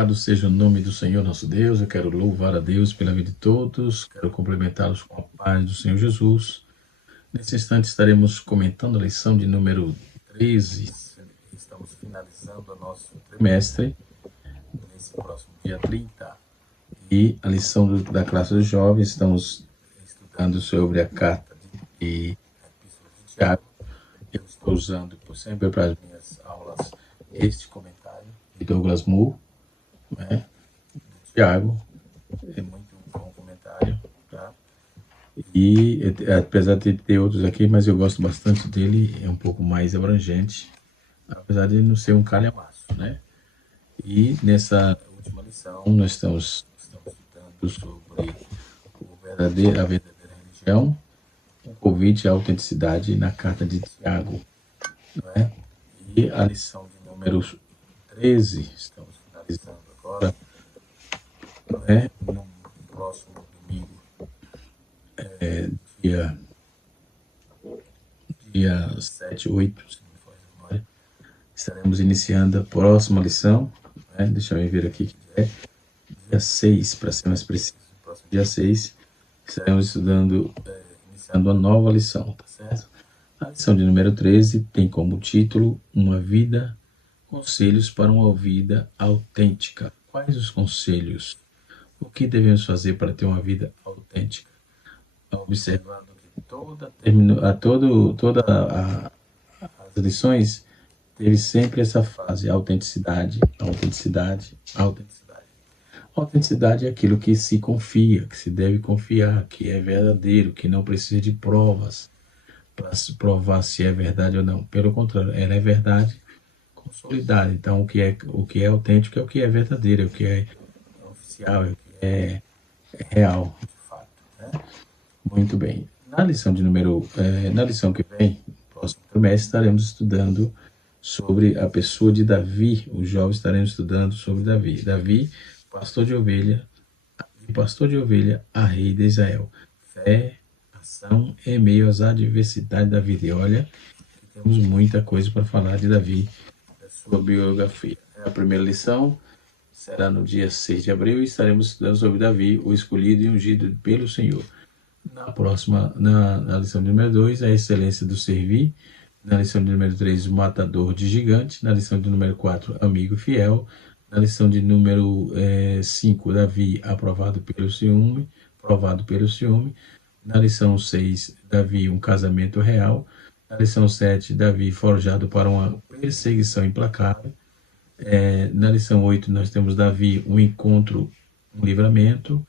Glorificado seja o nome do Senhor nosso Deus. Eu quero louvar a Deus pela vida de todos. Quero cumprimentá-los com a paz do Senhor Jesus. Nesse instante estaremos comentando a lição de número 13. Estamos finalizando o nosso trimestre nesse próximo dia 30. E a lição da classe dos jovens, estamos estudando sobre a carta de Epístola de Tiago. Eu estou usando, por sempre, para as minhas aulas, este comentário de Douglas Moore, né, do Tiago. É muito bom comentário, tá? E apesar de ter outros aqui, mas eu gosto bastante dele, é um pouco mais abrangente, apesar de não ser um calhamaço, né? E nessa última lição nós estamos estudando sobre a verdadeira religião, o convite à autenticidade na carta de Tiago, não é? E a lição de número 13, estamos finalizando agora, não é? No próximo domingo, dia 7, 8, se não me falha a memória, estaremos iniciando a próxima lição, né? Deixa eu ver aqui, que é dia 6, para ser mais preciso. No próximo dia 6, estaremos estudando, iniciando uma nova lição, tá certo? A lição de número 13 tem como título Uma Vida, Conselhos para uma Vida Autêntica. Quais os conselhos? O que devemos fazer para ter uma vida autêntica? Observando que todas as lições teve sempre essa fase, autenticidade, autenticidade, autenticidade. Autenticidade é aquilo que se confia, que se deve confiar, que é verdadeiro, que não precisa de provas para se provar se é verdade ou não. Pelo contrário, ela é verdade consolidada. Então, o que é autêntico é o que é verdadeiro, é o que é oficial, é o que é real, de fato, né? Muito bem. Na lição que vem, no próximo trimestre, estaremos estudando sobre a pessoa de Davi. Os jovens estaremos estudando sobre Davi. Davi, pastor de ovelha, a rei de Israel. Fé, ação em meio às adversidades da vida. E olha, temos muita coisa para falar de Davi, da sua biografia. A primeira lição será no dia 6 de abril e estaremos estudando sobre Davi, o escolhido e ungido pelo Senhor. Na lição de número 2, a excelência do servir. Na lição de número 3, o matador de gigante. Na lição de número 4, amigo fiel. Na lição de número 5, Davi aprovado pelo ciúme, provado pelo ciúme. Na lição 6, Davi, um casamento real. Na lição 7, Davi forjado para uma perseguição implacável. Na lição 8, nós temos Davi, um encontro, um livramento.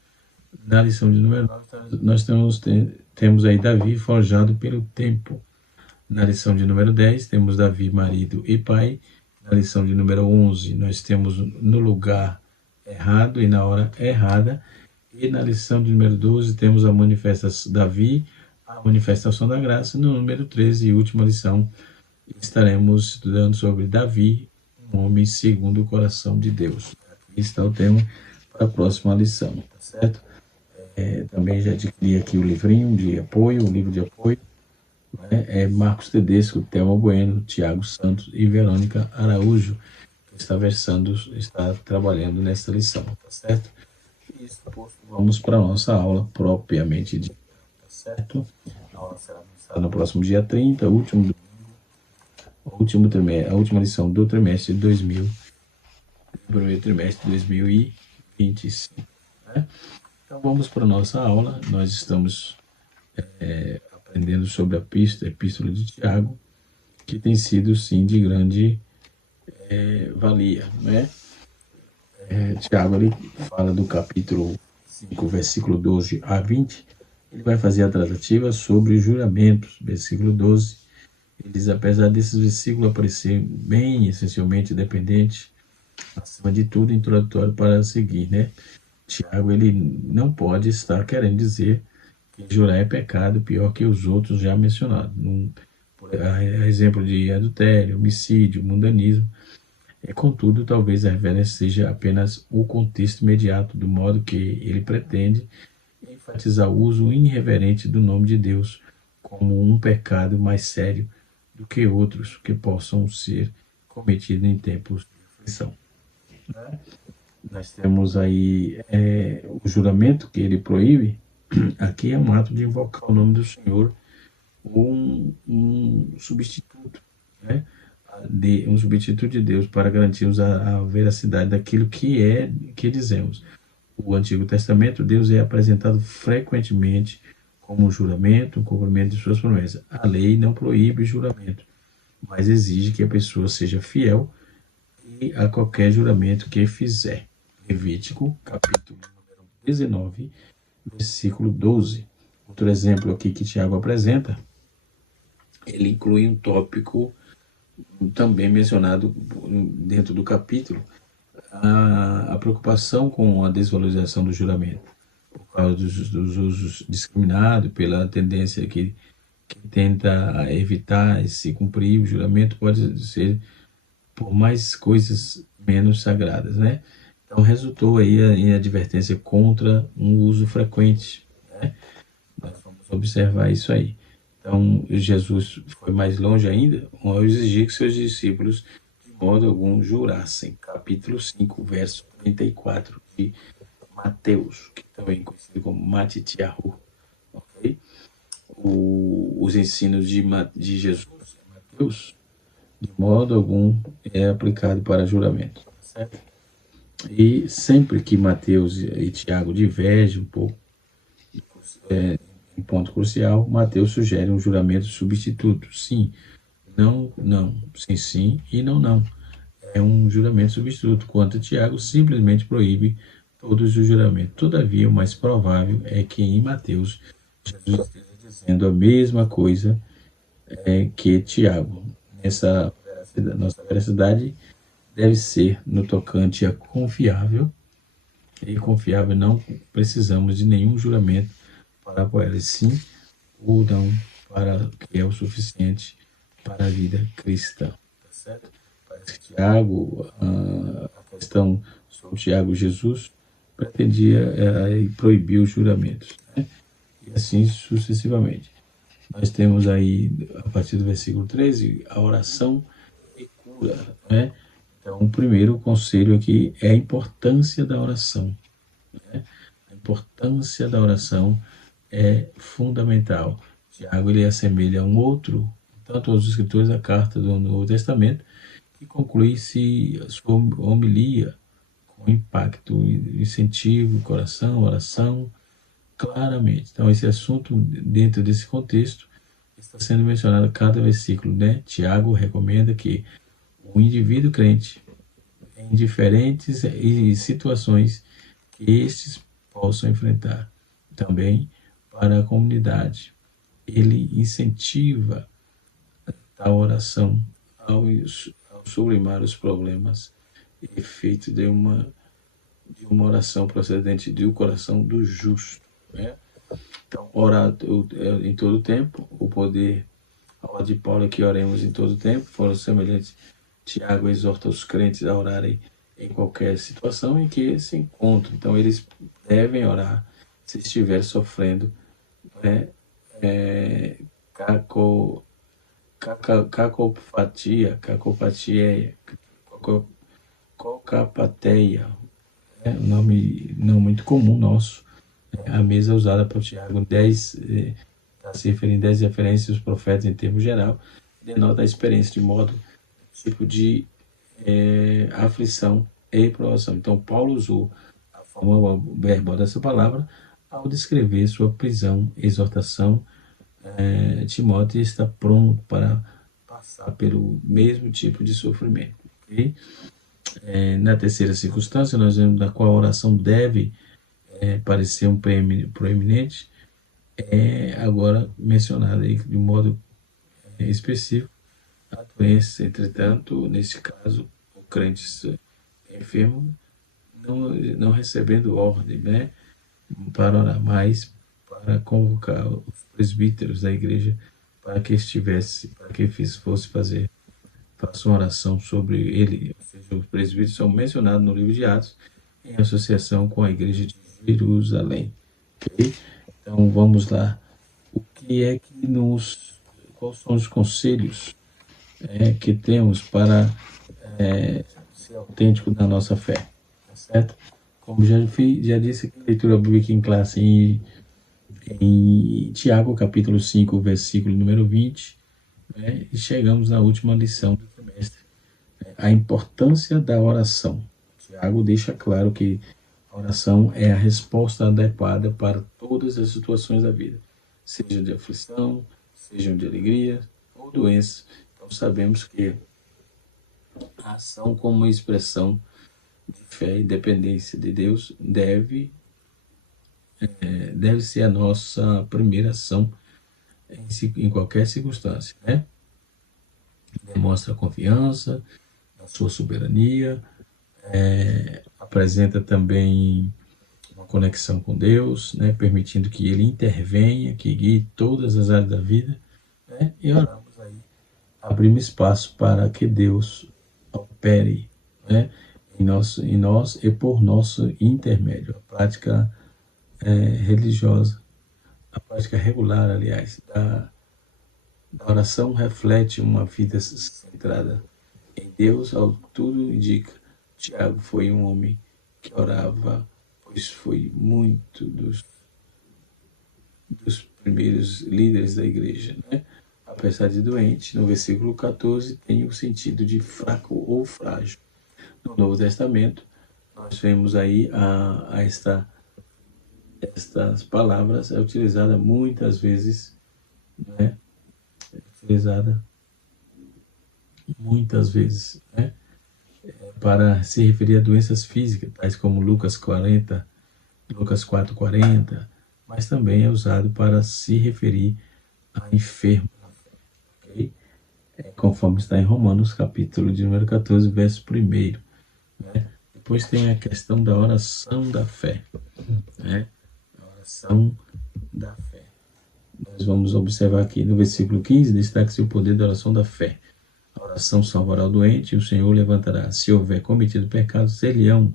Na lição de número 9, nós temos aí Davi forjado pelo tempo. Na lição de número 10, temos Davi, marido e pai. Na lição de número 11, nós temos no lugar errado e na hora errada. E na lição de número 12, temos a manifestação da graça. No número 13 e última lição, estaremos estudando sobre Davi, um homem segundo o coração de Deus. Aqui está o tema para a próxima lição, tá certo? Também já adquiri aqui o livrinho de apoio, o livro de apoio, né? Marcos Tedesco, Thelma Bueno, Tiago Santos e Verônica Araújo, que está trabalhando nessa lição, tá certo? E isso posto, vamos para a nossa aula propriamente dita, tá certo? A aula será lançada no próximo dia 30, último trimestre, a última lição do trimestre de primeiro trimestre de 2025, né? Então vamos para a nossa aula. Nós estamos aprendendo sobre a epístola de Tiago, que tem sido sim de grande valia, né? Tiago ele fala do capítulo 5, versículo 12 a 20. Ele vai fazer a tratativa sobre os juramentos, versículo 12. Ele diz, apesar desses versículos aparecerem bem essencialmente dependentes, acima de tudo introdutório para seguir, né? Tiago ele não pode estar querendo dizer que jurar é pecado pior que os outros já mencionados. A exemplo de adultério, homicídio, mundanismo. Contudo, talvez a reverência seja apenas o contexto imediato, do modo que ele pretende enfatizar o uso irreverente do nome de Deus como um pecado mais sério do que outros que possam ser cometidos em tempos de aflição, né? Nós temos aí o juramento que ele proíbe. Aqui é um ato de invocar o nome do Senhor, ou um substituto, né? Um substituto de Deus para garantirmos a veracidade daquilo que dizemos. O Antigo Testamento, Deus é apresentado frequentemente como um juramento, um cumprimento de suas promessas. A lei não proíbe juramento, mas exige que a pessoa seja fiel a qualquer juramento que fizer. Levítico, capítulo 19, versículo 12. Outro exemplo aqui que Tiago apresenta, ele inclui um tópico também mencionado dentro do capítulo, a preocupação com a desvalorização do juramento, por causa dos usos discriminados, pela tendência que tenta evitar se cumprir o juramento, pode ser por mais coisas menos sagradas, né? Então resultou aí em advertência contra um uso frequente, né? Nós vamos observar isso aí. Então Jesus foi mais longe ainda ao exigir que seus discípulos de modo algum jurassem. Capítulo 5, verso 34 de Mateus, que também é conhecido como Matitiahu, ok? Os ensinos de Jesus em Mateus, de modo algum, é aplicado para juramento, certo? E sempre que Mateus e Tiago divergem um pouco, em ponto crucial, Mateus sugere um juramento substituto. Sim, não, não. Sim, sim e não, não. É um juramento substituto, quanto Tiago simplesmente proíbe todos os juramentos. Todavia, o mais provável é que em Mateus, Jesus esteja dizendo a mesma coisa que Tiago. Nossa veracidade deve ser no tocante a confiável, e confiável não precisamos de nenhum juramento para apoiar, e sim ou não para que é o suficiente para a vida cristã. Tá certo? Parece que Tiago, a questão sobre Tiago e Jesus, pretendia proibir os juramentos, né? E assim sucessivamente. Nós temos aí, a partir do versículo 13, a oração e cura, né? Então, o primeiro conselho aqui é a importância da oração, né? A importância da oração é fundamental. Tiago ele assemelha um outro, tanto aos escritores da carta do Novo Testamento, que conclui-se a sua homilia com impacto, incentivo, coração, oração, claramente. Então, esse assunto, dentro desse contexto, está sendo mencionado a cada versículo, né? Tiago recomenda que o indivíduo crente, em diferentes situações que estes possam enfrentar, também para a comunidade, ele incentiva a oração ao sublimar os problemas, efeito de uma oração procedente do coração do justo, né? Então, orar em todo o tempo, o poder, a ordem de Paulo é que oremos em todo o tempo, foram semelhantes. Tiago exorta os crentes a orarem em qualquer situação em que se encontram. Então, eles devem orar se estiver sofrendo caco, cacopatia, cocapateia, um nome não muito comum nosso. A mesa usada por Tiago 10, está se referindo 10 referências dos profetas em termos geral, denota a experiência de modo, tipo de aflição e provação. Então, Paulo usou a forma verbal dessa palavra ao descrever sua prisão, exortação. Timóteo está pronto para passar pelo mesmo tipo de sofrimento. Okay? Na terceira circunstância, nós vemos da qual a oração deve parecer um proeminente, agora mencionada aí de modo específico, a doença. Entretanto, neste caso, o crente enfermo não recebendo ordem, né, para orar, mas para convocar os presbíteros da igreja para que fosse faça uma oração sobre ele. Ou seja, os presbíteros são mencionados no livro de Atos em associação com a igreja de Jerusalém. Okay? Então vamos lá. Quais são os conselhos que temos para ser autêntico na nossa fé? certo? Como já disse aqui, leitura bíblica em classe em Tiago, capítulo 5, versículo número 20, né? E chegamos na última lição do trimestre, né? A importância da oração. Tiago deixa claro que a oração é a resposta adequada para todas as situações da vida, seja de aflição, seja de alegria ou doença. Então sabemos que a ação como expressão de fé e dependência de Deus deve ser a nossa primeira ação em qualquer circunstância, né? Demonstra confiança na sua soberania, apresenta também uma conexão com Deus, né? Permitindo que Ele intervenha, que guie todas as áreas da vida, né? E oramos aí, abrimos espaço para que Deus opere, né? Em nós e por nosso intermédio. A prática religiosa, a prática regular, aliás, da oração reflete uma vida centrada em Deus, ao que tudo indica. Tiago foi um homem que orava, pois foi muito dos primeiros líderes da igreja, né? Apesar de doente, no versículo 14 tem o sentido de fraco ou frágil. No Novo Testamento, nós vemos aí estas palavras é utilizada muitas vezes, né? Utilizada muitas vezes, né? Para se referir a doenças físicas, tais como Lucas 4:40, mas também é usado para se referir a enfermos, okay? Conforme está em Romanos, capítulo de número 14, verso 1, né? Depois tem a questão da oração da fé, né? A oração da fé. Nós vamos observar aqui no versículo 15, destaca-se o poder da oração da fé. A oração salvará o doente e o Senhor levantará. Se houver cometido pecados, ser-lhe-ão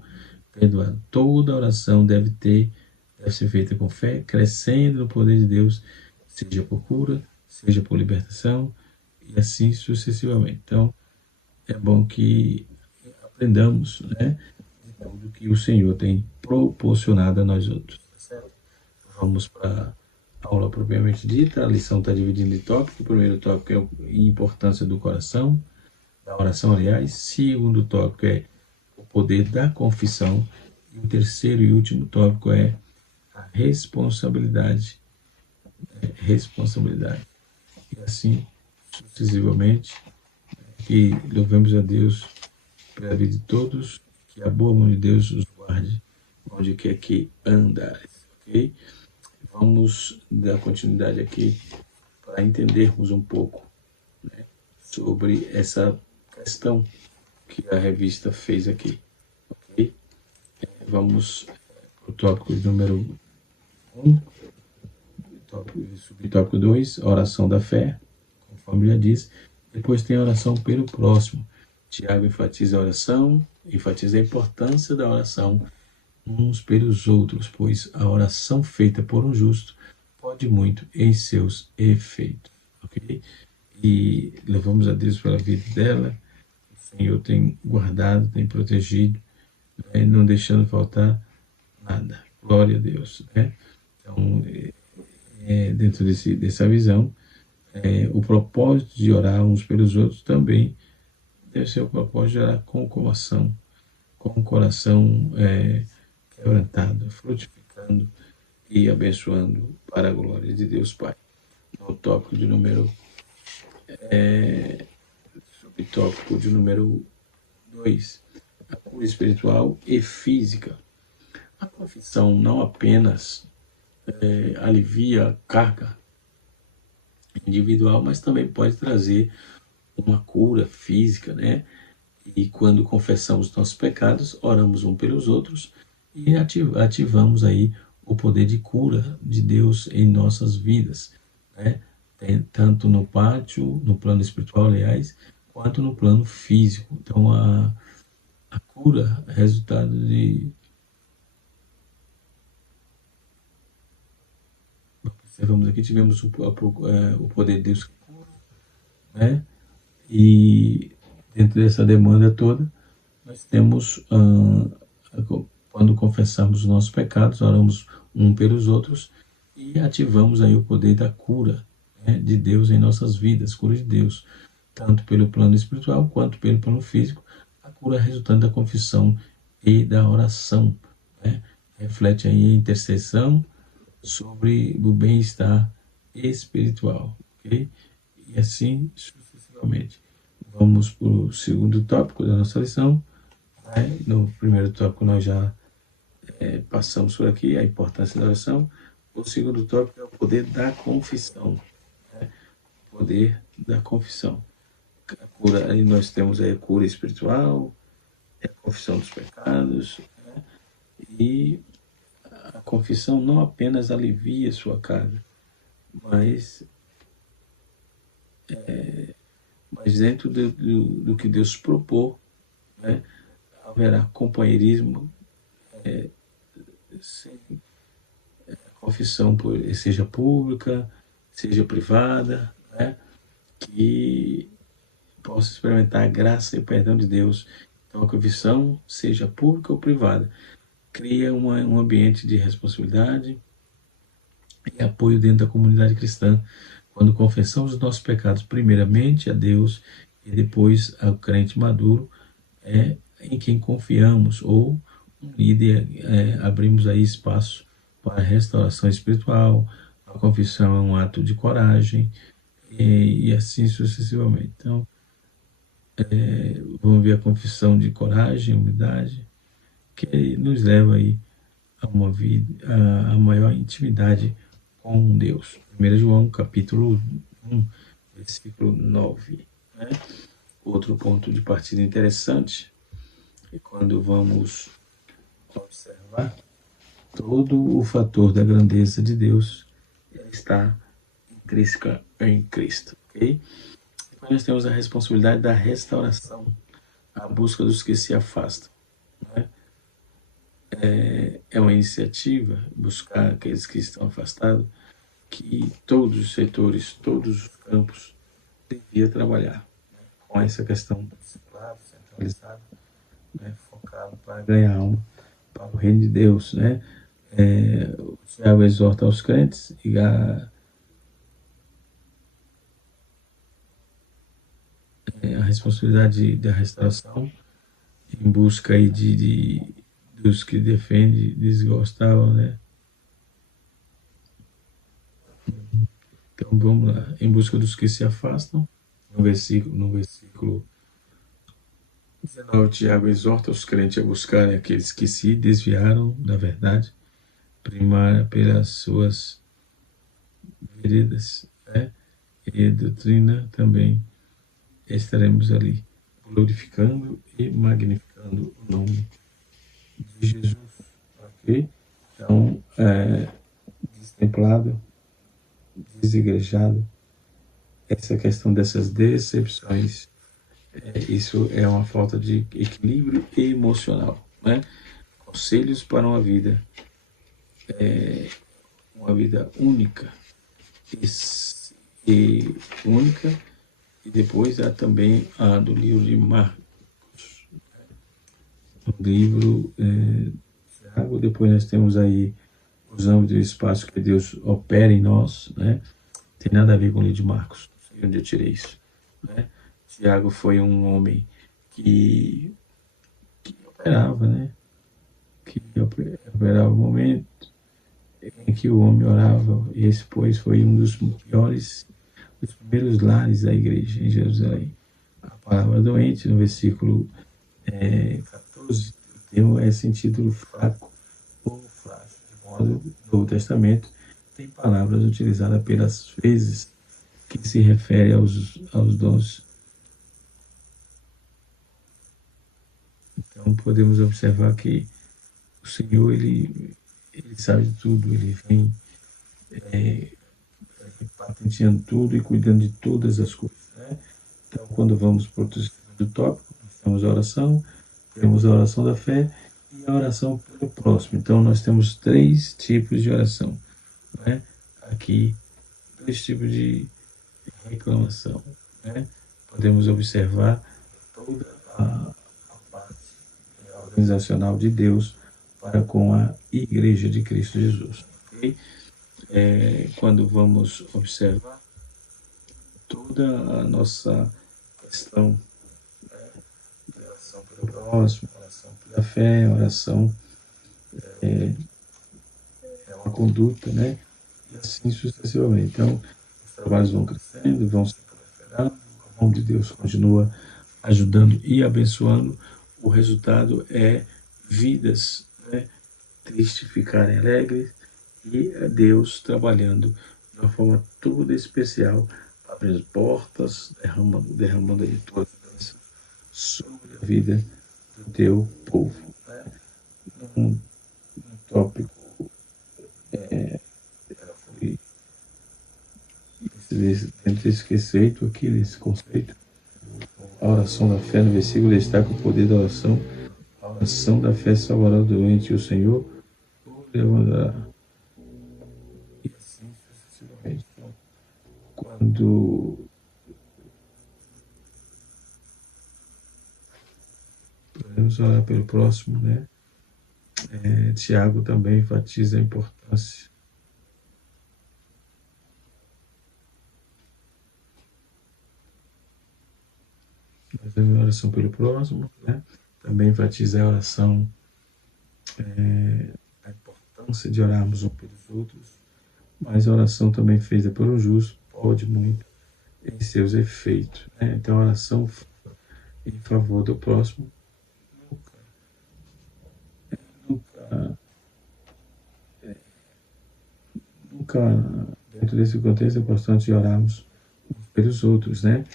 perdoado. Toda oração deve ser feita com fé, crescendo no poder de Deus, seja por cura, seja por libertação, e assim sucessivamente. Então, é bom que aprendamos, né, de tudo que o Senhor tem proporcionado a nós outros. Certo? Vamos para a aula propriamente dita. A lição está dividida em tópicos. O primeiro tópico é a importância do coração, da oração, aliás. Segundo tópico é o poder da confissão. E o terceiro e último tópico é a responsabilidade. Responsabilidade. E assim, sucessivamente, que louvemos a Deus pela vida de todos, que a boa mão de Deus os guarde onde quer que andares, ok? Vamos dar continuidade aqui para entendermos um pouco, né, sobre essa questão que a revista fez aqui, ok? Vamos para o tópico número 1, subtópico 2, oração da fé, conforme já disse. Depois tem a oração pelo próximo. Tiago enfatiza a oração, enfatiza a importância da oração uns pelos outros, pois a oração feita por um justo pode muito em seus efeitos, ok? E louvamos a Deus pela vida dela. O Senhor tem guardado, tem protegido, né? Não deixando faltar nada. Glória a Deus, né? Então, dentro dessa visão, o propósito de orar uns pelos outros também deve ser o propósito de orar com o coração quebrantado, frutificando e abençoando para a glória de Deus Pai. No tópico de número subtópico de número 2, a cura espiritual e física. A confissão não apenas alivia a carga individual, mas também pode trazer uma cura física, né? E quando confessamos nossos pecados, oramos uns pelos outros e ativamos aí o poder de cura de Deus em nossas vidas, né? Tanto no pátio, no plano espiritual, aliás, quanto no plano físico. Então, a cura é resultado de... Observamos aqui, tivemos o poder de Deus que cura, né? E dentro dessa demanda toda, nós temos quando confessamos os nossos pecados, oramos um pelos outros e ativamos aí o poder da cura, né, de Deus em nossas vidas, cura de Deus, tanto pelo plano espiritual quanto pelo plano físico, a cura resultante da confissão e da oração, né? Reflete aí a intercessão sobre o bem-estar espiritual, ok? E assim sucessivamente. Vamos para o segundo tópico da nossa lição. Né? No primeiro tópico nós já passamos por aqui a importância da oração. O segundo tópico é o poder da confissão. Né? O poder da confissão. A cura, aí nós temos aí a cura espiritual, a confissão dos pecados, né? E a confissão não apenas alivia sua carga, mas dentro do que Deus propôs, né, haverá companheirismo, sem confissão, seja pública, seja privada, né, que possa experimentar a graça e o perdão de Deus. Então, a confissão, seja pública ou privada, cria um ambiente de responsabilidade e apoio dentro da comunidade cristã, quando confessamos os nossos pecados primeiramente a Deus e depois ao crente maduro, em quem confiamos, ou um líder, abrimos aí espaço para a restauração espiritual. A confissão é um ato de coragem, e assim sucessivamente. Então, vamos ver a confissão de coragem, humildade, que nos leva aí a uma vida, a maior intimidade com Deus. 1 João, capítulo 1, versículo 9. Né? Outro ponto de partida interessante é quando vamos observar todo o fator da grandeza de Deus está intrínseca em Cristo. Okay? Depois nós temos a responsabilidade da restauração, a busca dos que se afastam. Né? É uma iniciativa buscar aqueles que estão afastados, que todos os setores, todos os campos devia trabalhar, né, com essa questão discipulada, centralizada, né, focado para ganhar alma para o reino de Deus, né? O Tiago exorta aos crentes e a responsabilidade da restauração, em busca aí dos que defendem, desgostavam, né? Então vamos lá, em busca dos que se afastam. No versículo 19, Tiago exorta os crentes a buscarem aqueles que se desviaram da verdade primária pelas suas veredas, né? E a doutrina também estaremos ali glorificando e magnificando o nome de Jesus. Ok? Então, destemplado, desigrejado, essa questão dessas decepções, isso é uma falta de equilíbrio emocional, né? Conselhos para uma vida única e única. E depois há também a do livro de Marcos, o livro Tiago. Depois nós temos aí os âmbitos do espaço que Deus opera em nós, né? Tem nada a ver com o livro de Marcos, não sei onde eu tirei isso, né? Tiago foi um homem que operava, né? Que operava o momento em que o homem orava. E esse, pois, foi um dos primeiros lares da igreja em Jerusalém. A palavra doente, no versículo 14, tem sentido fraco ou frágil. De modo, no Novo Testamento tem palavras utilizadas pelas vezes que se refere aos dons. Então podemos observar que o Senhor, ele sabe de tudo, ele vem patenteando tudo e cuidando de todas as coisas, né? Então, quando vamos para o segundo tópico, nós temos a oração da fé e a oração pelo próximo. Então, nós temos 3 tipos de oração, né? Aqui, 2 tipos de reclamação, né? Podemos observar toda a parte organizacional de Deus para com a Igreja de Cristo Jesus. Okay? Quando vamos observar toda a nossa questão, de oração pelo próximo, oração pela fé, oração é uma conduta, né? E assim sucessivamente. Então, os trabalhos vão crescendo, vão se proliferando, a mão de Deus continua ajudando e abençoando. O resultado é vidas, né, tristes ficarem alegres e Deus trabalhando de uma forma toda especial, abrindo portas, derramando aí todas as bênçãos sobre a vida do teu povo. Né? Um tópico foi dentro desse conceito aqui, desse conceito, a oração da fé, no versículo destaca o poder da oração. A oração da fé salvará o doente e o Senhor o levantará. E assim sucessivamente. Então, quando podemos orar pelo próximo, né? Tiago também enfatiza a importância da oração pelo próximo, né? Também enfatiza a oração, a importância de orarmos uns pelos outros, mas a oração também feita pelo justo pode muito em seus efeitos. Né? Então, a oração em favor do próximo nunca, dentro desse contexto, é importante orarmos uns pelos outros, né?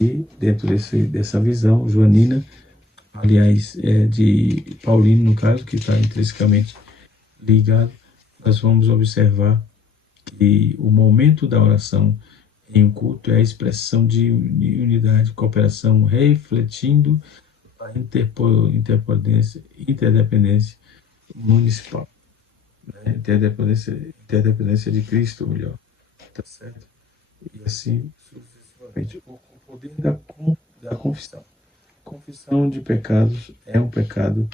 E dentro dessa visão, Joanina, aliás, de Paulino, no caso, que está intrinsecamente ligado, nós vamos observar que o momento da oração em um culto é a expressão de unidade, cooperação, refletindo a interdependência municipal, né? Interdependência de Cristo, melhor, tá certo? E assim sucessivamente. O poder da confissão. Confissão de pecados é um pecado.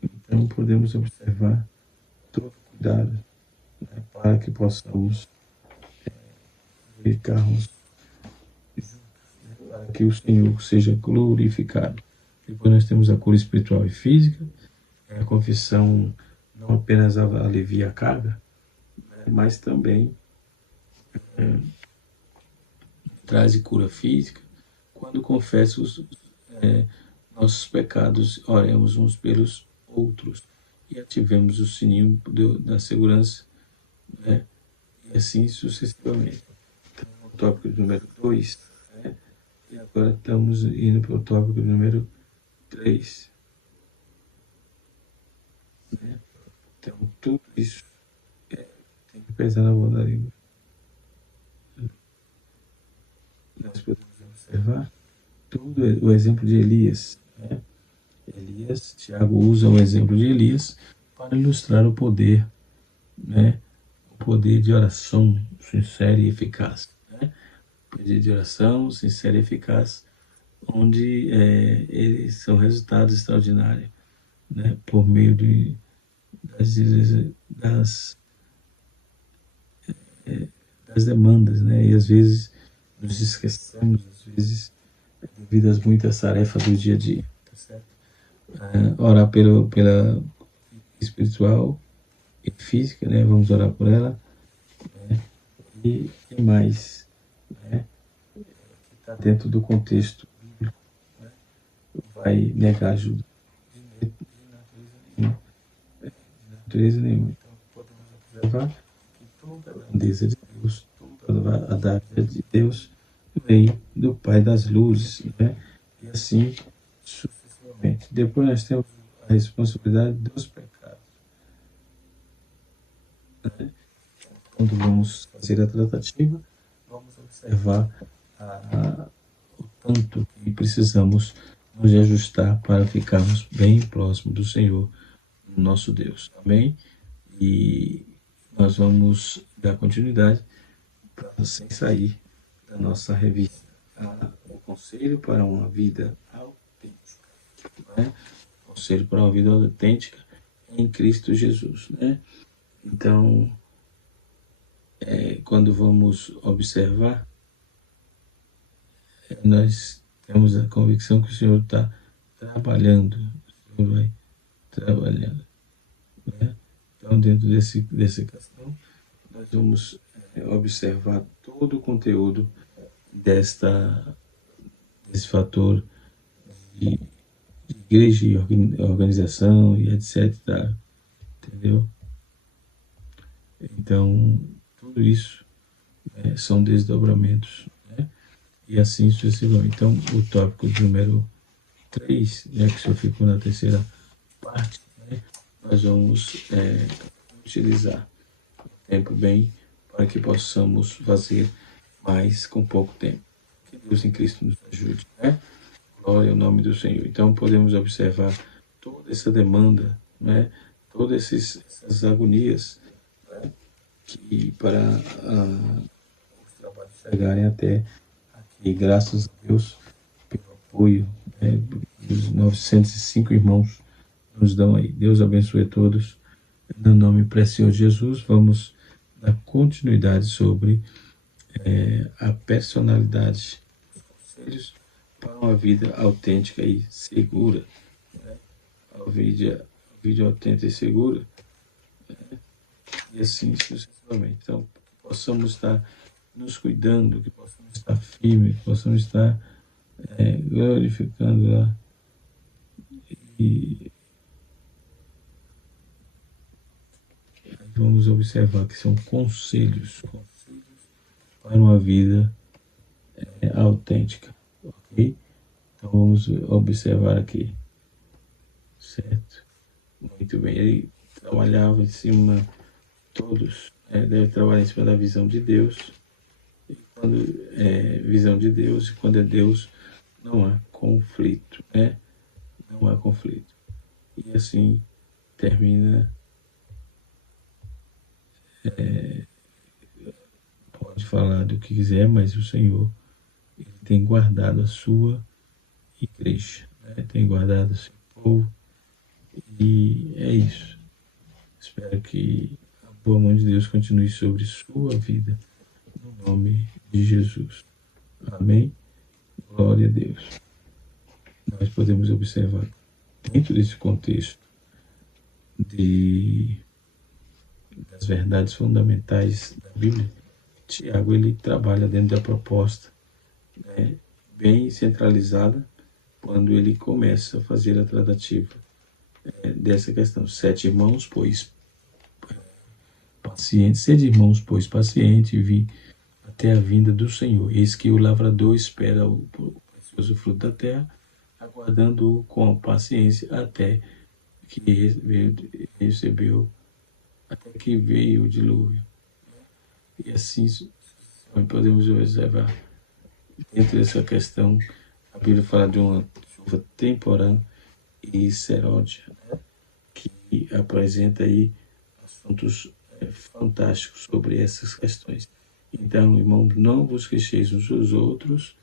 Então podemos observar todo cuidado, né, para que possamos ficarmos juntos, né, para que o Senhor seja glorificado. Depois nós temos a cura espiritual e física. A confissão não apenas alivia a carga, né, mas também traz cura física. Quando confesso nossos pecados, oremos uns pelos outros e ativemos o sininho da segurança, né? E assim sucessivamente. Então, o tópico número 2, né? E agora estamos indo para o tópico número 3. Né? Então, tudo isso tem que pesar na boa da língua. Nós podemos observar tudo o exemplo de Elias, né? Tiago usa o exemplo de Elias para ilustrar o poder, né? O poder de oração sincera e eficaz, né? O poder de oração sincera e eficaz, onde eles são resultados extraordinários, né? Por meio das demandas, né? E às vezes nos esquecemos, às vezes devido às muitas tarefas do dia a dia, tá certo? Orar pela espiritual e física, né? Vamos orar por ela, né? E quem mais, né? Que está dentro do contexto bíblico, né? Vai negar ajuda de natureza nenhuma. Então podemos observar que toda a grandeza de Deus, toda a dádiva de Deus vem do Pai das luzes, né? E assim sucessivamente. Depois nós temos a responsabilidade dos pecados, né? Quando vamos fazer a tratativa, vamos observar o tanto que precisamos nos ajustar para ficarmos bem próximo do Senhor, nosso Deus. Amém? E nós vamos dar continuidade sem sair da nossa revista, o conselho para uma vida autêntica, né? Conselho para uma vida autêntica em Cristo Jesus, né? Então, quando vamos observar, nós temos a convicção que o Senhor está trabalhando, o Senhor vai trabalhando, né? Então, dentro dessa questão, nós vamos observar todo o conteúdo desse fator de igreja e organização e etc, tá? Entendeu? Então, tudo isso são desdobramentos, né? E assim sucessivamente. Então, o tópico número 3, né, que o senhor ficou na terceira parte, né, nós vamos utilizar o tempo bem para que possamos fazer mais com pouco tempo. Que Deus em Cristo nos ajude, né? Glória ao nome do Senhor. Então, podemos observar toda essa demanda, né? Todas essas agonias, né? Que para os trabalhos chegarem até aqui, graças a Deus, pelo apoio, né, dos 905 irmãos nos dão aí. Deus abençoe a todos. No nome precioso de Jesus, vamos dar continuidade sobre a personalidade dos conselhos para uma vida autêntica e segura, né? A vida autêntica e segura, né? E assim sucessivamente. Então, que possamos estar nos cuidando, que possamos estar firmes, que possamos estar glorificando lá. E vamos observar que são conselhos para uma vida autêntica, ok? Então vamos observar aqui, certo? Muito bem, ele trabalhava em cima, todos devem trabalhar em cima da visão de Deus, e quando visão de Deus, e quando é Deus, não há conflito, né? Não há conflito. E assim termina, pode falar do que quiser, mas o Senhor, ele tem guardado a sua igreja, né? Tem guardado o seu povo, e é isso. Espero que a boa mão de Deus continue sobre sua vida, no nome de Jesus. Amém? Glória a Deus. Nós podemos observar, dentro desse contexto das verdades fundamentais da Bíblia, Tiago, ele trabalha dentro da proposta, né, bem centralizada, quando ele começa a fazer a tratativa dessa questão. Sede irmãos, pois paciente, e vi até a vinda do Senhor. Eis que o lavrador espera o precioso fruto da terra, aguardando-o com paciência até que até que veio o dilúvio. E assim podemos observar, dentro dessa questão, a Bíblia fala de uma chuva temporã e seródia, né, que apresenta aí assuntos fantásticos sobre essas questões. Então, irmãos, não vos queixeis uns aos outros,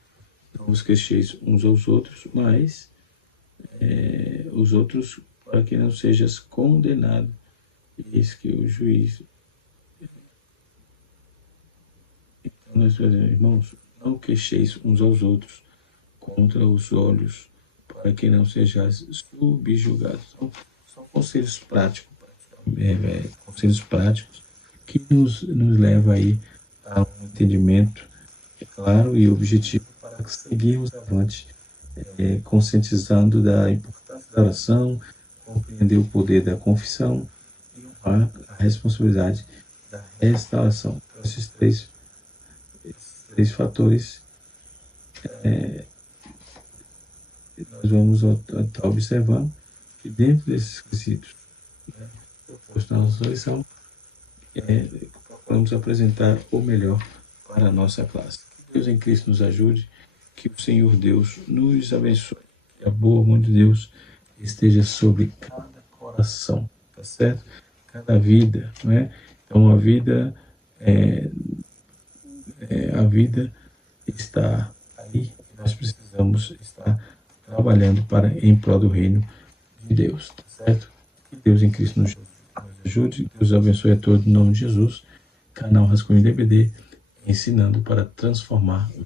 mas os outros, para que não sejas condenado. Eis que o juiz. Então, nós fazemos, irmãos, não queixeis uns aos outros contra os olhos, para que não sejais subjugados. Então, são conselhos práticos, que nos leva aí a um entendimento claro e objetivo para seguirmos avante, conscientizando da importância da oração, compreender o poder da confissão e honrar a responsabilidade da restauração. Então, esses três fatores nós vamos estar observando que dentro desses quesitos, né, proposto na nossa lição, procuramos apresentar o melhor para a nossa classe. Que Deus em Cristo nos ajude, que o Senhor Deus nos abençoe, que a boa mão de Deus esteja sobre cada coração, tá certo? Cada vida, né? Então a vida está aí, nós precisamos precisamos estar trabalhando em prol do reino de Deus, tá certo? Que Deus em Cristo nos ajude, Deus abençoe a todos em nome de Jesus. Canal Rascunho DVD, ensinando para transformar o